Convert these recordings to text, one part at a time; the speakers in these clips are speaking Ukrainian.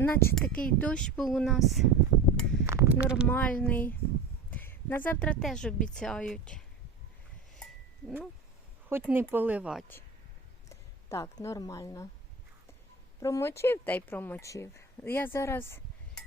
наче такий дощ був у нас нормальний. На завтра теж обіцяють. Ну, хоч не поливати. Так, нормально. Промочив та й промочив. Я зараз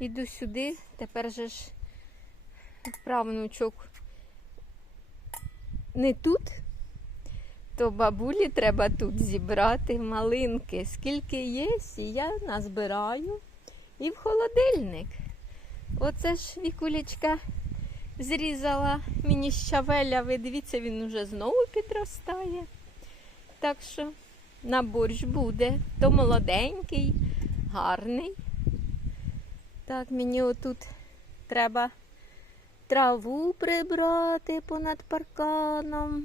іду сюди, тепер же ж правнучок не тут, то бабулі треба тут зібрати малинки. Скільки є, я назбираю і в холодильник. Оце ж вікулечка зрізала мені щавеля, ви дивіться, він уже знову підростає. Так що на борщ буде. То молоденький, гарний. Так, мені отут треба траву прибрати понад парканом.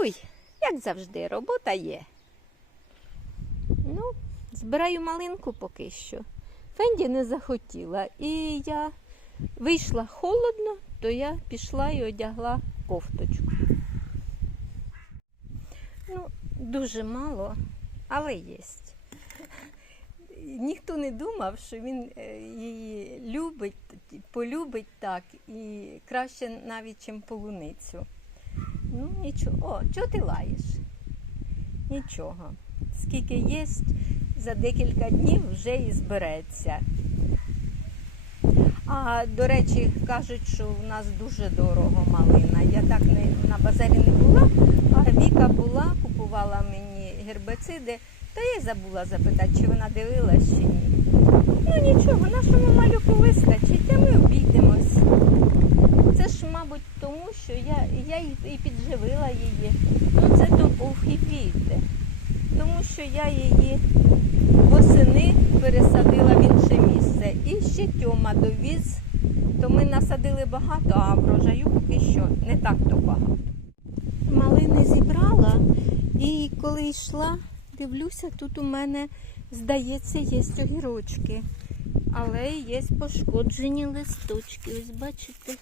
Ой, як завжди, робота є. Ну, збираю малинку поки що. Фенді не захотіла. І я вийшла холодно, то я пішла і одягла кофточку. Ну, дуже мало, але є. Ніхто не думав, що він е, її любить, полюбить так і краще навіть, чим полуницю. Ну, нічого. О, чого ти лаєш? Нічого. Скільки є, за декілька днів вже і збереться. А до речі, кажуть, що в нас дуже дорого малина. Я так не на базарі не була, а Віка була, купувала мені гербициди, то я й забула запитати, чи вона дивилась чи ні. Ну нічого, нашому малюку вистачить, а ми обійдемось. Це ж, мабуть, тому що я, я і підживила її. Ну це то війде. Тому що я її восени пересадила в інше місце. І ще Тьома довіз, то ми насадили багато, а врожаю поки що не так то багато. Малини зібрала, і коли йшла, дивлюся, тут у мене, здається, є огірочки. Але є пошкоджені листочки. Ось бачите.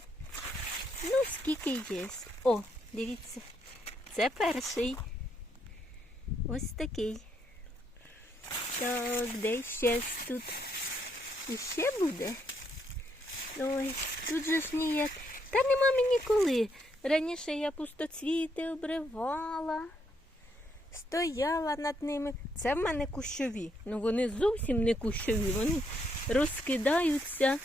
Ну, скільки є. О, дивіться, це перший. Ось такий. Так, де ще тут? І ще буде? Ой, тут же ж ніяк. Та нема мені коли. Раніше я пустоцвіти обривала, стояла над ними. Це в мене кущові. Ну вони зовсім не кущові, вони розкидаються.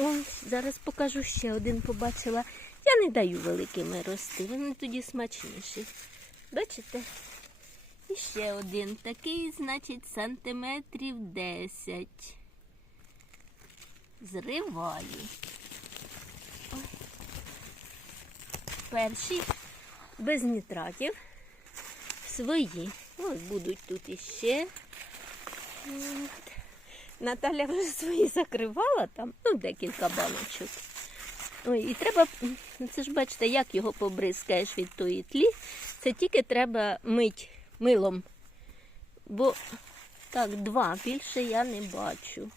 Ось, зараз покажу ще один побачила. Я не даю великими рости, вони тоді смачніші. Бачите? І ще один такий, значить, сантиметрів 10. Зриваю. Перші без нітратів. Свої. Ось будуть тут іще. От. Наталя вже свої закривала там, ну, декілька баночок. Ой, і треба, ну, це ж бачите, як його побризкаєш від тої тлі. Це тільки треба мить милом. Бо так, два, більше я не бачу.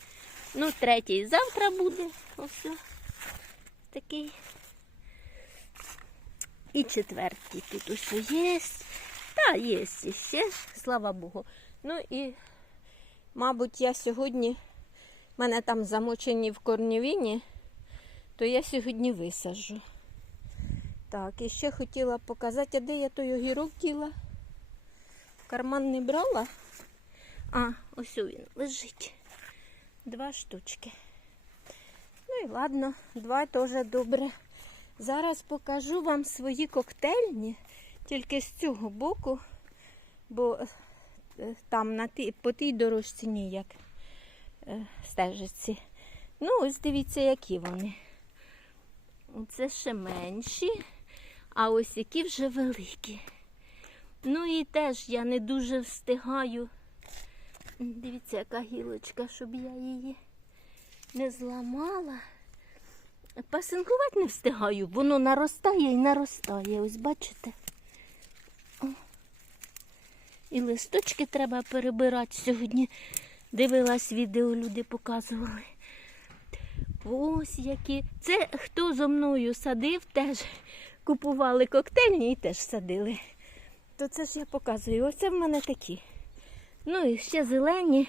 Ну, третій завтра буде. Ось такий. І четвертий тут ось є. Та, є ще, слава Богу. Ну і, мабуть, я сьогодні, в мене там замочені в корнівіні, то я сьогодні висаджу. Так, і ще хотіла показати, а де я той огірок діла. Карман не брала. А, ось він лежить. Два штучки. Ну і ладно, два теж добре. Зараз покажу вам свої коктейльні, тільки з цього боку, бо е, там на ті, по тій дорожці ніяк е, стежиться. Ну, ось дивіться, які вони. Це ще менші, а ось які вже великі. Ну і теж я не дуже встигаю. Дивіться, яка гілочка, щоб я її не зламала. Пасинкувати не встигаю, воно наростає і наростає. Ось бачите? О. І листочки треба перебирати. Сьогодні дивилась відео, люди показували. Ось які. Це хто зо мною садив, теж купували коктейльні і теж садили. То це ж я показую. Оце в мене такі. Ну і ще зелені.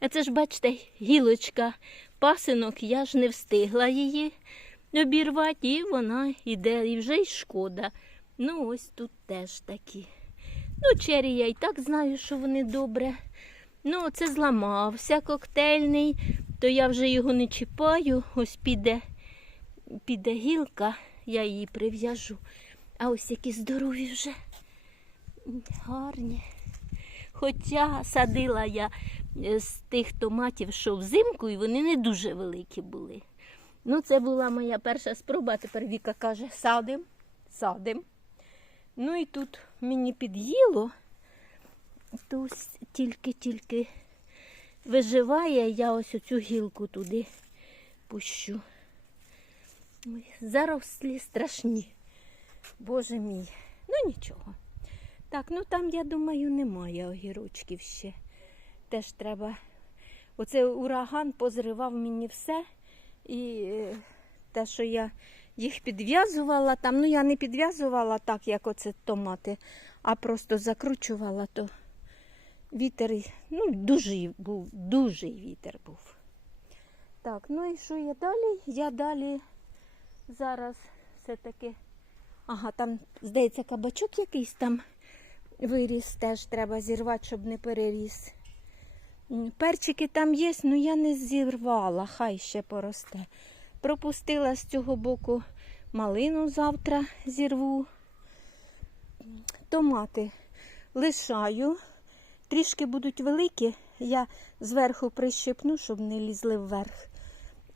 А це ж, бачите, гілочка пасинок, я ж не встигла її обірвати, і вона йде, і вже й шкода. Ну, ось тут теж такі. Ну, чері я і так знаю, що вони добре. Ну, це зламався коктейльний, то я вже його не чіпаю. Ось піде, піде гілка, я її прив'яжу. А ось які здорові вже. Гарні. Хоча садила я е, з тих томатів, що взимку, і вони не дуже великі були. Ну, це була моя перша спроба, а тепер Віка каже, садим, садим. Ну і тут мені під'їло, то тільки-тільки виживає, я ось оцю гілку туди пущу. Зарослі страшні. Боже мій. Ну нічого. Так, ну там, я думаю, немає огірочків ще. Теж треба. Оце ураган позривав мені все. І е, те, що я їх підв'язувала там, ну я не підв'язувала так, як оце томати, а просто закручувала, то вітер, ну, дуже був, дуже вітер був. Так, ну і що я далі? Я далі зараз все-таки. Ага, там, здається, кабачок якийсь там виріс, теж треба зірвати, щоб не переріс. Перчики там є, але я не зірвала, хай ще поросте. Пропустила з цього боку малину завтра зірву. Томати лишаю. Трішки будуть великі, я зверху прищипну, щоб не лізли вверх.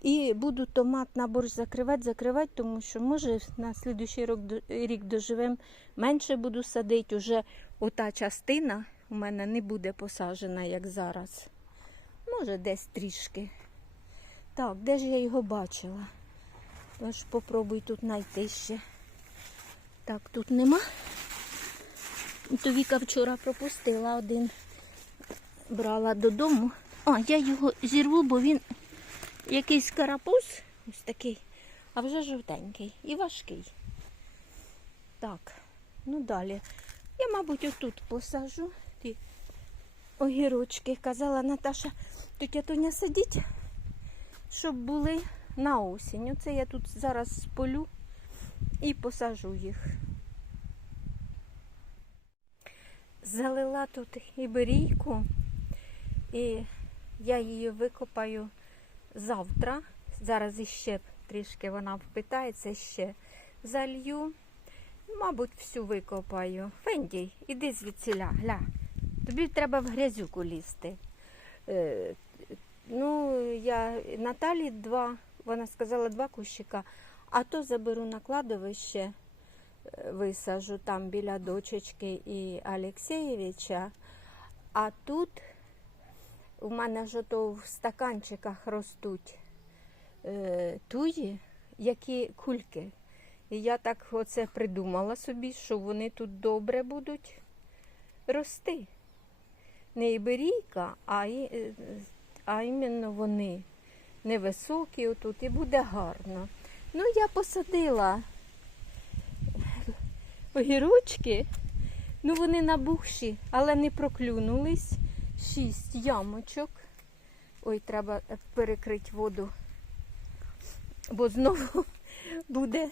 І буду томат на борщ закривати, закривати, тому що може на слідуючий рік, рік доживемо, менше буду садити. Уже ота частина у мене не буде посаджена, як зараз. Може, десь трішки. Так, де ж я його бачила? Тож попробуй тут знайти ще. Так, тут нема. То Віка вчора пропустила один. Брала додому. А, я його зірву, бо він якийсь карапуз, ось такий, а вже жовтенький і важкий. Так, ну далі. Я, мабуть, отут посажу ті огірочки. Казала Наташа, тетя Тоня садіть, щоб були на осінь. Оце я тут зараз сполю і посажу їх. Залила тут іберійку, і я її викопаю завтра. Зараз іще трішки вона впитається, ще залью. Мабуть, всю викопаю. Фендій, іди звідсіля, гля. Тобі треба в грязюку лізти. Е, ну, я Наталі два, вона сказала два кущика, а то заберу на кладовище, е, висажу там біля дочечки і Алексєєвича. А тут у мене ж ото в стаканчиках ростуть е, туї, які кульки. І я так оце придумала собі, що вони тут добре будуть рости. Не іберійка, а, і, е, а іменно вони невисокі отут і буде гарно. Ну, я посадила огірочки, ну вони набухші, але не проклюнулись. Шість ямочок. Ой, треба перекрити воду, бо знову буде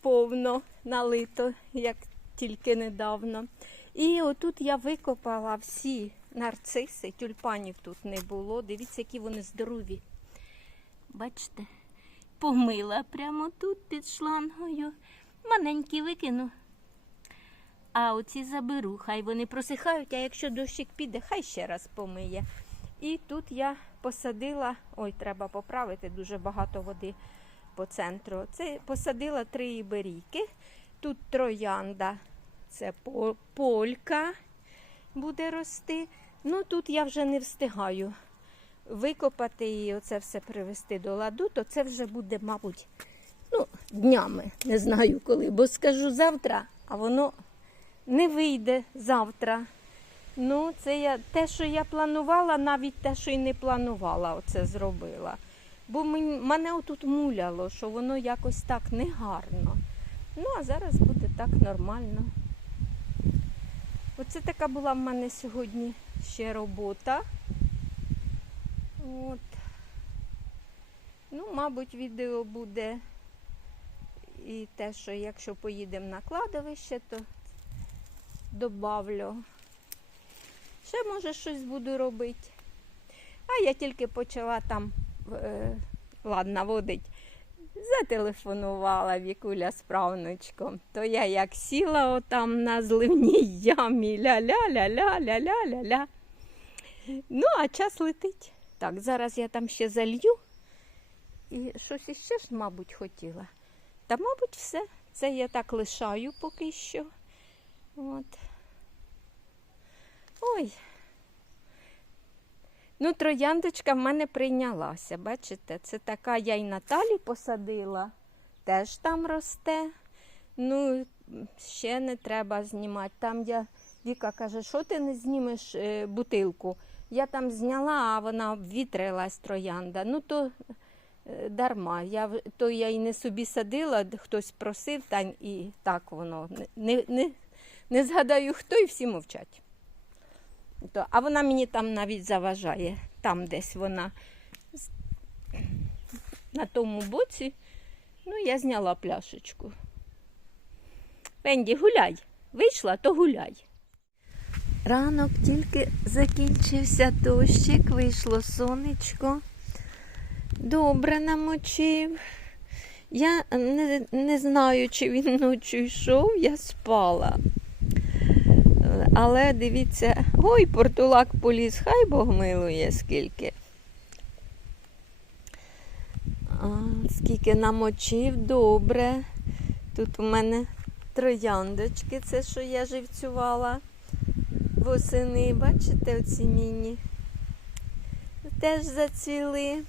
повно налито, як тільки недавно. І отут я викопала всі нарциси, тюльпанів тут не було. Дивіться, які вони здорові. Бачите, помила прямо тут під шлангою. Маленькі викину. А оці заберу, хай вони просихають, а якщо дощик піде, хай ще раз помиє. І тут я посадила, ой, треба поправити дуже багато води по центру. Це посадила три іберійки. Тут троянда, це полька буде рости. Ну тут я вже не встигаю викопати і оце все привести до ладу, то це вже буде, мабуть, ну, днями. Не знаю коли, бо скажу завтра, а воно не вийде завтра. Ну, це я те, що я планувала, навіть те, що і не планувала, оце зробила. Бо мен- мене отут муляло, що воно якось так негарно. Ну, а зараз буде так нормально. Оце така була в мене сьогодні ще робота. От. Ну, мабуть, відео буде і те, що якщо поїдемо на кладовище, то добавлю. Ще може щось буду робити. А я тільки почала там е, ладно, водить. Зателефонувала Вікуля з правнучком. То я як сіла отам на зливній ямі ля-ля-ля-ля-ля-ля-ля-ля. Ну, а час летить. Так, зараз я там ще залью. І щось іще ж, мабуть, хотіла. Та, мабуть, все. Це я так лишаю поки що. От. Ой. Ну, трояндочка в мене прийнялася. Бачите, це така я й Наталі посадила, теж там росте. Ну, ще не треба знімати. Там я Віка каже, що ти не знімеш е, бутилку? Я там зняла, а вона обвітрилась троянда. Ну, то е, дарма. Я, то я і не собі садила, хтось просив, та і так воно. Не, не, не згадаю, хто і всі мовчать. То, а вона мені там навіть заважає. Там десь вона на тому боці. Ну, я зняла пляшечку. Венді, гуляй. Вийшла, то гуляй. Ранок тільки закінчився дощик, вийшло сонечко. Добре намочив. Я не, не знаю, чи він ночі йшов, я спала. Але дивіться, ой, портулак поліз, хай Бог милує скільки. А, скільки намочив, добре. Тут у мене трояндочки, це що я живцювала восени. Бачите, оці міні. Теж зацвіли.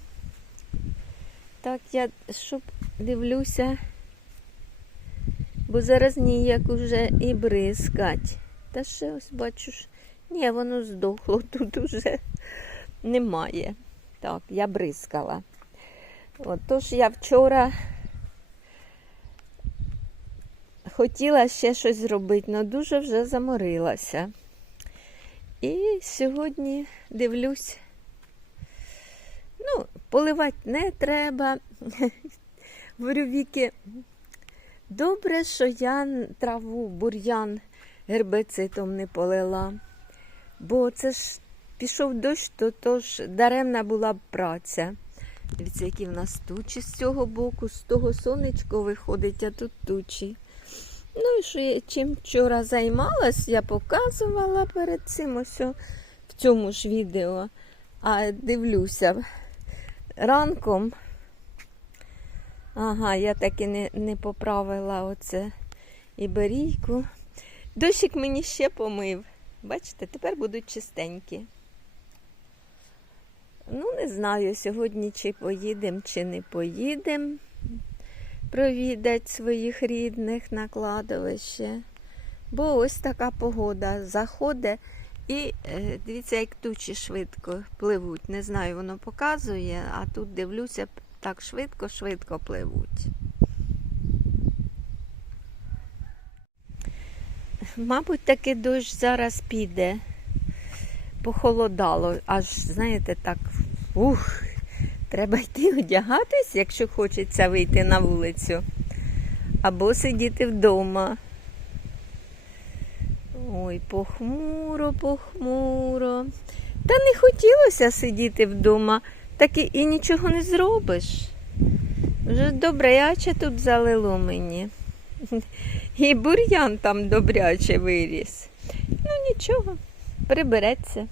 Так, я щоб дивлюся, бо зараз ніяк уже і бризкать. Та ще ось бачу, ж, ні, воно здохло, тут уже немає. Так, я бризкала. От, тож я вчора хотіла ще щось зробити, але дуже вже заморилася. І сьогодні дивлюсь, ну, поливати не треба. Говорю, Віки, добре, що я траву, бур'ян гербицидом не полила. Бо це ж пішов дощ, то, то ж даремна була б праця. Дивіться, які в нас тучі з цього боку, з того сонечко виходить, а тут тучі. Ну і що я чим вчора займалась, я показувала перед цим ось в цьому ж відео. А дивлюся ранком. Ага, я так і не, не поправила оце іберійку. Дощик мені ще помив. Бачите, тепер будуть чистенькі. Ну, не знаю, сьогодні чи поїдемо, чи не поїдемо провідати своїх рідних на кладовище. Бо ось така погода заходить і е, дивіться, як тучі швидко пливуть. Не знаю, воно показує, а тут дивлюся, так швидко-швидко пливуть. Мабуть, таки дощ зараз піде. Похолодало, аж, знаєте, так, ух, треба йти одягатись, якщо хочеться вийти на вулицю. Або сидіти вдома. Ой, похмуро, похмуро. Та не хотілося сидіти вдома, так і, і нічого не зробиш. Вже добряче тут залило мені. І бур'ян там добряче виріс. Ну нічого, прибереться.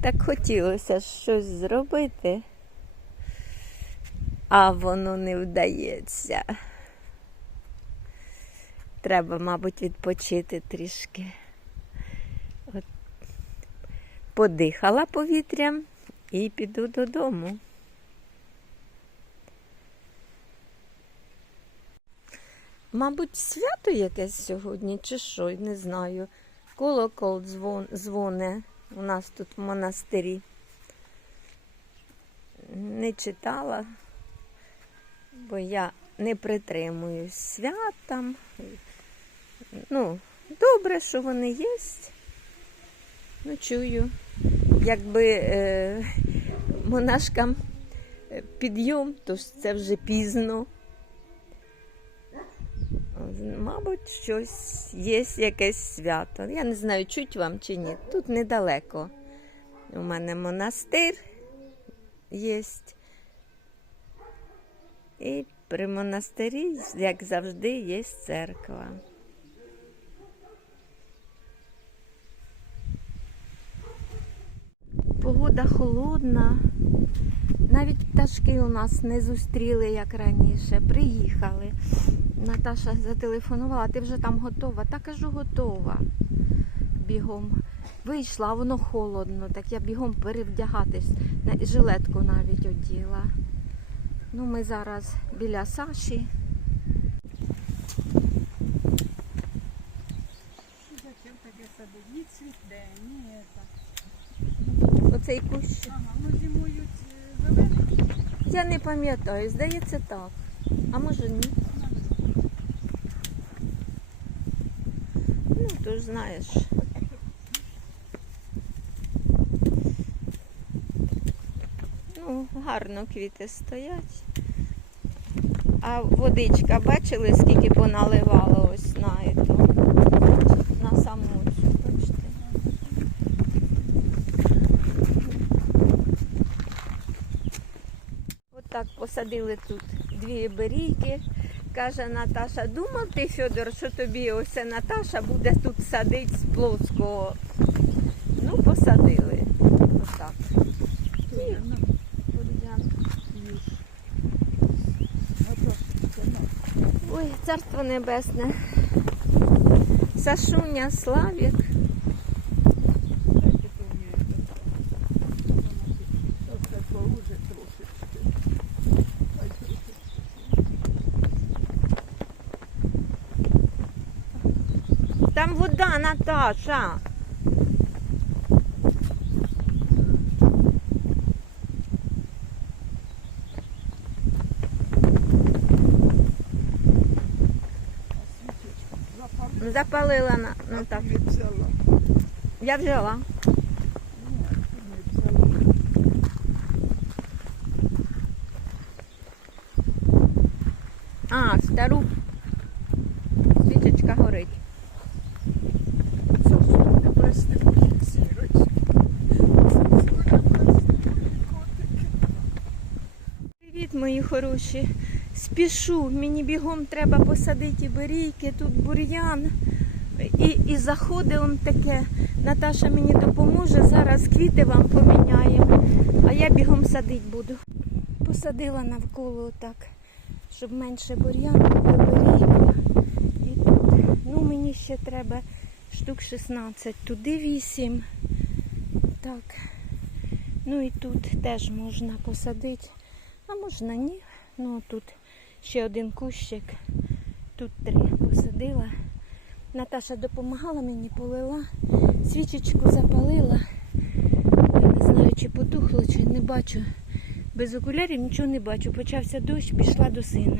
Так хотілося щось зробити, а воно не вдається. Треба, мабуть, відпочити трішки. От. Подихала повітрям і піду додому. Мабуть, свято якесь сьогодні, чи що, не знаю. Колокол дзвон, дзвоне у нас тут в монастирі. Не читала, бо я не притримуюсь святам. Ну, добре, що вони є. Ну, чую, якби е, монашкам е, підйом, то це вже пізно. Мабуть, щось є якесь свято. Я не знаю, чуть вам чи ні. Тут недалеко. У мене монастир є. І при монастирі, як завжди, є церква. Погода холодна. Навіть пташки у нас не зустріли, як раніше. Приїхали. Наташа зателефонувала, ти вже там готова? Та кажу, готова. Бігом. Вийшла, а воно холодно, так я бігом перевдягатись. Жилетку навіть оділа. Ну, ми зараз біля Саші. Зачем таке садить? Ні цвіте, ні это. Оцей кущ. Ага, ну зимують е, зелений. Я не пам'ятаю, здається так. А може ні. То ж знаєш. Ну, гарно квіти стоять. А водичка, бачили, скільки поналивало ось на ету, на саму цю, бачите? От так посадили тут дві берійки. Каже Наташа, думав ти, Федор, що тобі ось Наташа буде тут садити з плоского. Ну, посадили. Отак. І. Ой, царство небесне. Сашуня, Славік. Там вода, Наташа. Запалила на, Наташа. Я взяла. Не взяла. А, стару. Свічечка горить. Це ж не пластикові сірочки. Це ж не пластикові котики. Привіт, мої хороші. Спішу, мені бігом треба посадити берійки, тут бур'ян. І, і заходи он таке. Наташа мені допоможе. Зараз квіти вам поміняємо, а я бігом садити буду. Посадила навколо так, щоб менше бур'ян було. І тут, ну мені ще треба штук 16, туди 8. Так. Ну і тут теж можна посадити. А можна ні. Ну тут ще один кущик. Тут три посадила. Наташа допомагала мені, полила, свічечку запалила. Я не знаю, чи потухло, чи не бачу. Без окулярів нічого не бачу. Почався дощ, пішла до сина.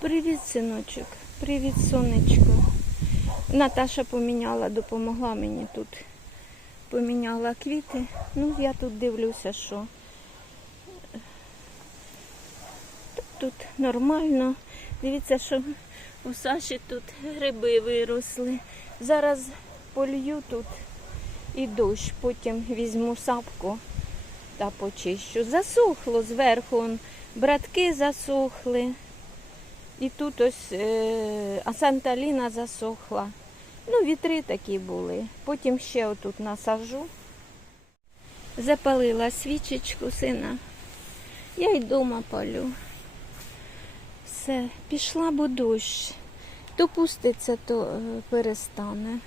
Привіт, синочок. Привіт, сонечко. Наташа поміняла, допомогла мені тут. Поміняла квіти. Ну, я тут дивлюся, що тут нормально. Дивіться, що у Саші тут гриби виросли. Зараз полью тут і дощ, потім візьму сапку та почищу. Засохло зверху, братки засохли. І тут ось е, асанталіна засохла. Ну, вітри такі були. Потім ще отут насажу. Запалила свічечку сина. Я й дома палю. Все, пішла, бо дощ. То пуститься, то е, перестане.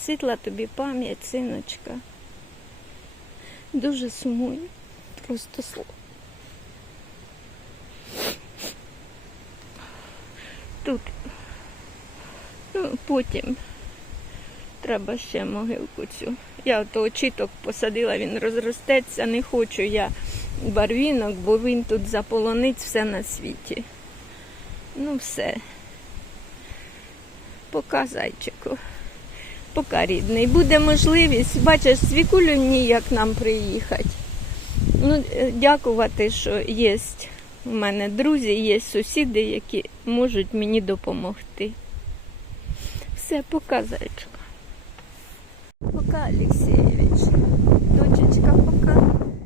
Світла тобі пам'ять, синочка. Дуже сумую. Просто слово. Тут. Ну, потім треба ще могилку цю. Я ото очіток посадила, він розростеться, не хочу я барвінок, бо він тут заполонить все на світі. Ну все. Пока, зайчику. Поки рідний. Буде можливість, бачиш, з вікулю ніяк нам приїхати. Ну, е, дякувати, що є у мене друзі, є сусіди, які можуть мені допомогти. Все, пока, зайчика. Пока, Олексійович. Пока.